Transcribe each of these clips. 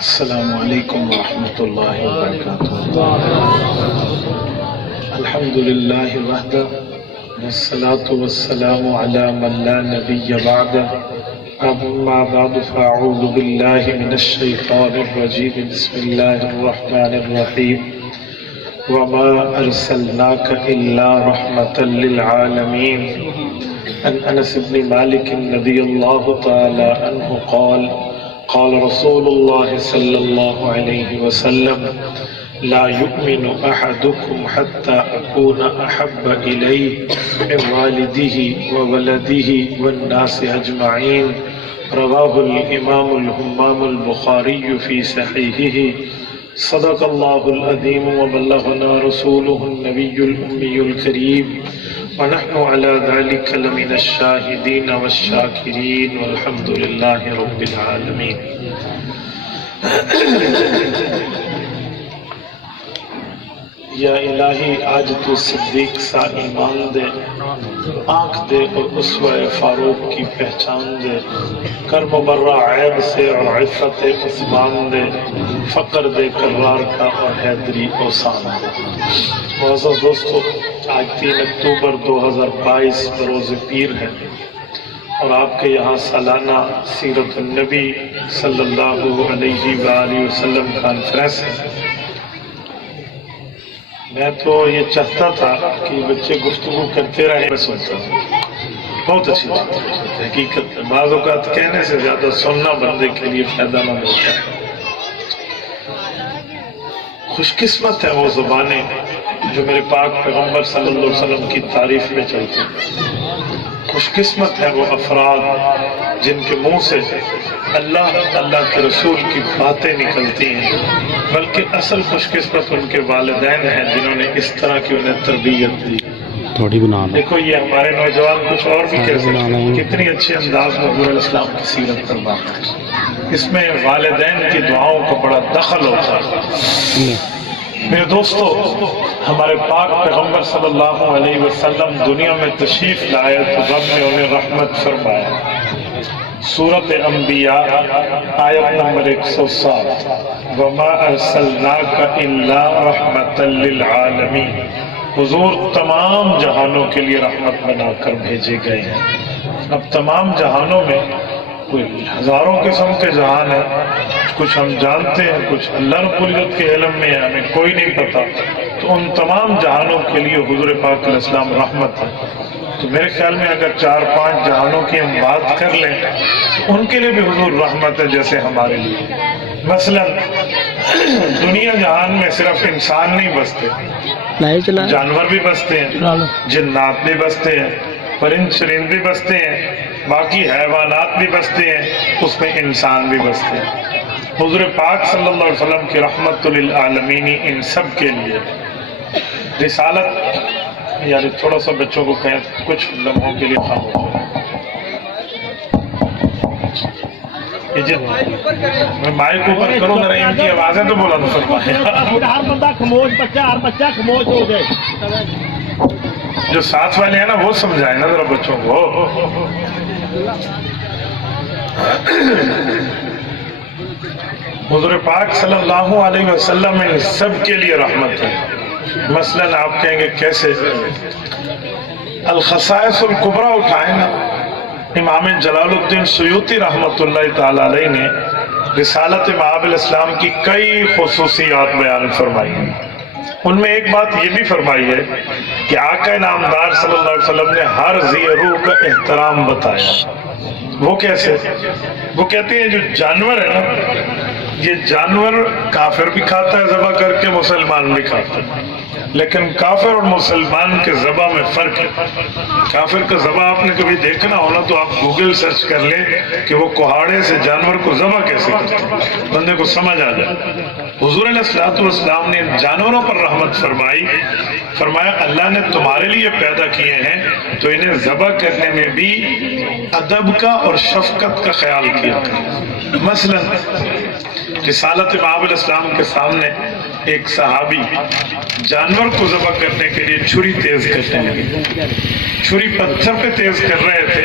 السلام علیکم ورحمۃ اللہ وبرکاتہ۔ الحمد للہ وحدہ والصلاة والسلام علی من لا نبی بعدہ، اما بعد فاعوذ باللہ من الشیطان الرجیم، بسم اللہ الرحمن الرحیم۔ وما ارسلناک الا رحمۃ للعالمین۔ عن انس بن مالک رضی اللہ تعالی عنہ قال قال رسول الله صلى الله عليه وسلم لا يؤمن أحدكم حتى أكون أحب إليه من والده وولده والناس أجمعين، رواه الإمام الهمام البخاري في صحيحه۔ صدق الله العظيم وبلغنا رسوله النبي الأمي الكريم، ونحن على ذلك لمن الشاهدين والشاكرين، والحمد لله رب العالمين۔ یا الہی آج تو صدیق سا ایمان دے، آنکھ دے اور اسوہ فاروق کی پہچان دے، کرم و برہ عیب سے اور عفت عثمان دے، فقر دے کرار کا اور حیدری اوسان دے۔ معزز دوستو، آج 3 اکتوبر 2022 بروز پیر ہے اور آپ کے یہاں سالانہ سیرت النبی صلی اللہ علیہ وآلہ وسلم کانفرنس ہے۔ میں تو یہ چاہتا تھا کہ بچے گفتگو کرتے رہے، میں سنتا تھا، بہت اچھی بات ہے۔ حقیقت میں بعض اوقات کہنے سے زیادہ سننا بندے کے لیے فائدہ مند ہوتا ہے۔ خوش قسمت ہے وہ زبانیں جو میرے پاک پیغمبر صلی اللہ علیہ وسلم کی تعریف میں چلتی ہیں۔ خوش قسمت ہے وہ افراد جن کے منہ سے اللہ کے رسول کی باتیں نکلتی ہیں، بلکہ اصل خوش قسمت ان کے والدین ہیں جنہوں نے اس طرح کی انہیں تربیت دی۔ دیکھو یہ ہمارے نوجوان کچھ اور بھی کہہ سکتے ہیں، کتنی اچھے انداز میں حضور علیہ السلام کی سیرت پر بات ہے۔ اس میں والدین کی دعاؤں کا بڑا دخل ہوتا ہے۔ میرے دوستو، ہمارے پاک پیغمبر صلی اللہ علیہ وسلم دنیا میں تشریف لائے تو رب نے انہیں رحمت فرمایا۔ سورۃ انبیاء آیت نمبر 107، وَمَا أَرْسَلْنَاكَ إِلَّا رَحْمَةً لِلْعَالَمِينَ۔ حضور تمام جہانوں کے لیے رحمت بنا کر بھیجے گئے ہیں۔ اب تمام جہانوں میں کوئی ہزاروں قسم کے جہان ہیں، کچھ ہم جانتے ہیں، کچھ اللہ رب العزت کے علم میں ہے، ہمیں کوئی نہیں پتا۔ تو ان تمام جہانوں کے لیے حضور پاک علیہ السلام رحمت ہے۔ تو میرے خیال میں اگر 4-5 جہانوں کی ہم بات کر لیں تو ان کے لیے بھی حضور رحمت ہے جیسے ہمارے لیے۔ مثلا دنیا جہان میں صرف انسان نہیں بستے، جانور بھی بستے ہیں، جنات بھی بستے ہیں، پرند چرند بھی بستے ہیں، باقی حیوانات بھی بستے ہیں، اس میں انسان بھی بستے ہیں۔ حضور پاک صلی اللہ علیہ وسلم کی رحمت للعالمین ان سب کے لیے رسالت، یعنی تھوڑا سا بچوں کو کہیں کچھ لمحوں کے لیے خاموش ہو۔ میں مائک اوپر کروں ذرا، ان کی آوازیں تو بلند فرمائیں۔ ہر بندہ خاموش، ہر بچہ خاموش ہو جائے۔ جو ساتھ والے ہیں نا وہ سمجھائیں نا ذرا بچوں کو۔ حضور پاک صلی اللہ علیہ وسلم ان سب کے لیے رحمت ہے۔ مثلا آپ کہیں گے کیسے؟ الخصائص الکبریٰ اٹھائیں نا، امام جلال الدین سیوطی رحمۃ اللہ تعالی علیہ نے رسالت مآب الاسلام کی کئی خصوصیات بیان فرمائی ہیں۔ ان میں ایک بات یہ بھی فرمائی ہے کہ آقا نامدار صلی اللہ علیہ وسلم نے ہر ذی روح کا احترام بتایا۔ وہ کیسے؟ وہ کہتے ہیں جو جانور ہے نا، یہ جانور کافر بھی کھاتا ہے ذبح کر کے، مسلمان بھی کھاتا ہے، لیکن کافر اور مسلمان کے ذبح میں فرق ہے۔ کافر کا ذبح آپ نے کبھی دیکھنا ہونا تو آپ گوگل سرچ کر لیں کہ وہ کہاڑے سے جانور کو ذبح کیسے کرتے ہیں، بندے کو سمجھ آ جائے۔ حضور علیہ السلام نے جانوروں پر رحمت فرمائی، فرمایا اللہ نے تمہارے لیے پیدا کیے ہیں تو انہیں ذبح کرنے میں بھی ادب کا اور شفقت کا خیال کیا۔ مثلا رسالت مآب الاسلام کے سامنے ایک صحابی جانور کو ذبح کرنے کے لیے چھری تیز کرنے لگے، چھری پتھر پہ تیز کر رہے تھے،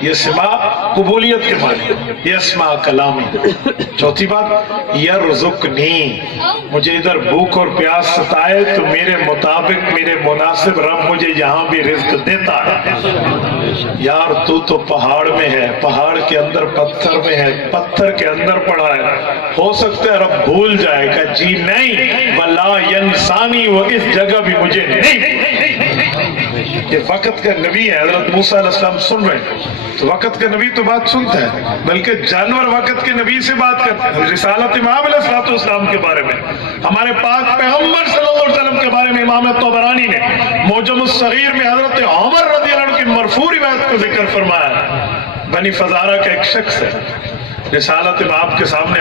یہ سما قبولیت کے معنی، یہ اسماء کلامی۔ چوتھی بات یرزقنی، مجھے ادھر بھوک اور پیاس ستائے تو میرے مطابق میرے مناسب رب مجھے یہاں بھی رزق دیتا ہے۔ یار تو پہاڑ میں ہے، پہاڑ کے اندر پتھر میں ہے، پتھر کے اندر پڑا ہے، ہو سکتا ہے رب بھول جائے گا، جی نہیں، ولا ینسانی، وہ اس جگہ بھی مجھے نہیں۔ یہ وقت کا نبی ہے، حضرت موسیٰ علیہ السلام سن رہے ہیں تو وقت کا نبی تو بات سنتا ہے، بلکہ جانور وقت کے نبی سے بات کرتے ہیں۔ رسالت امام علیہ السلام کے بارے میں، ہمارے پاک پیغمبر صلی اللہ علیہ وسلم کے بارے میں امام طبرانی نے معجم الصغیر میں حضرت عمر رضی اللہ عنہ کی مرفوع روایت کو ذکر فرمایا۔ بنی فزارہ کا ایک شخص ہے، رسالت امام کے سامنے